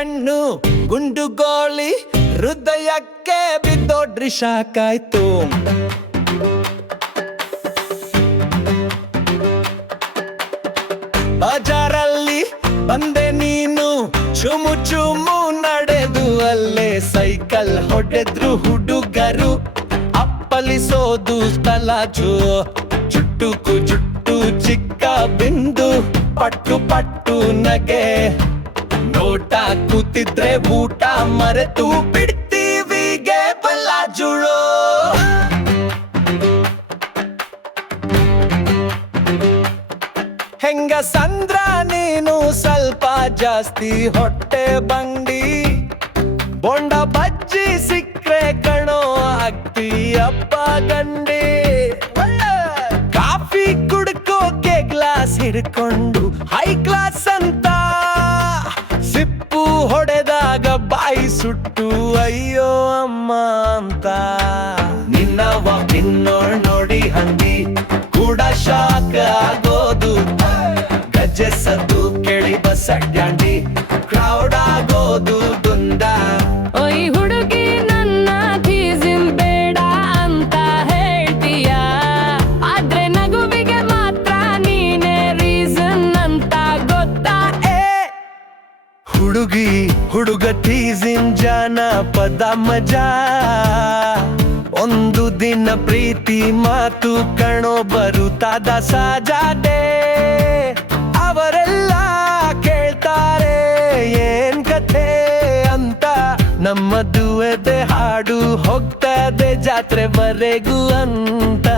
ಕಣ್ಣು ಗುಂಡುಗೋಳಿ ಹೃದಯಕ್ಕೆ ಬಿದ್ದೋಡ್ರಿ ಶಾಕಾಯ್ತು. ಬಜಾರಲ್ಲಿ ಬಂದೆ ನೀನು ಚುಮು ಚುಮು ನಡೆದು ಅಲ್ಲೇ ಸೈಕಲ್ ಹೊಡೆದ್ರು ಹುಡುಗರು ಅಪ್ಪಲಿಸೋದು ತಲಾಜು ಜುಟ್ಟುಕು ಜುಟ್ಟು ಚಿಕ್ಕ ಬಿಂದು ಪಟ್ಟು ಪಟ್ಟು ನಗೆ ನೋಟ ಕೂತಿದ್ರೆ ಊಟ ಮರೆತು ಬಿಡ್ತೀವಿಗೆ ಬಲ್ಲಾಜುಳು. ಹೆಂಗ ಸಂದ್ರ ನೀನು ಸ್ವಲ್ಪ ಜಾಸ್ತಿ ಹೊಟ್ಟೆ ಬಂಡಿ ಬೊಂಡ ಬಜ್ಜಿ ಸಿಕ್ರೆ ಕಣೋ ಆಗ್ತೀಯಪ್ಪ ಗಂಡಿ. ಕಾಫಿ ಕುಡ್ಕೋಕೆ ಗ್ಲಾಸ್ ಹಿಡ್ಕೊಂಡು ಹೈ ಕ್ಲಾಸ್ ಅಂತ ಸಿಪ್ಪು ಹೊಡೆದಾಗ ಬಾಯಿ ಸುಟ್ಟು ಅಯ್ಯೋ ಅಮ್ಮ ಅಂತ. ನಿನ್ನವ ನಿನ್ನೋಳ್ ನೋಡಿ ಹಂದಿ ಕೂಡ ಶಾಕ್ ಆಗೋದು ಗಜ್ಜೆ ಸದ್ದು ಕೇಳಿ ಬಸ್ ಅಡ್ಡಾಡಿ ಕ್ರೌಡ್ ಆಗೋದು ದುಂದ. ಓಯ್ ಹುಡುಗಿ ನನ್ನ ಟೀಸಿನ್ ಬೇಡ ಅಂತ ಹೇಳ್ತೀಯ, ಆದ್ರೆ ನಗುವಿಗೆ ಮಾತ್ರ ನೀನೇ ರೀಸನ್ ಅಂತ ಗೊತ್ತಾ? ಹುಡುಗಿ ಹುಡುಗ ಟೀಸಿನ್ ಜಾನಪದ ಮಜಾ, ಒಂದು ದಿನ ಪ್ರೀತಿ ಮಾತು ಕಣೋ ಬರುತ್ತಾದ ಸಾಜಾದೆ. ಅವರೆಲ್ಲ ಕೇಳ್ತಾರೆ ಏನ್ ಕಥೆ ಅಂತ, ನಮ್ಮದುವೆ ಹಾಡು ಹೋಗ್ತದೆ ಜಾತ್ರೆವರೆಗೂ ಅಂತ.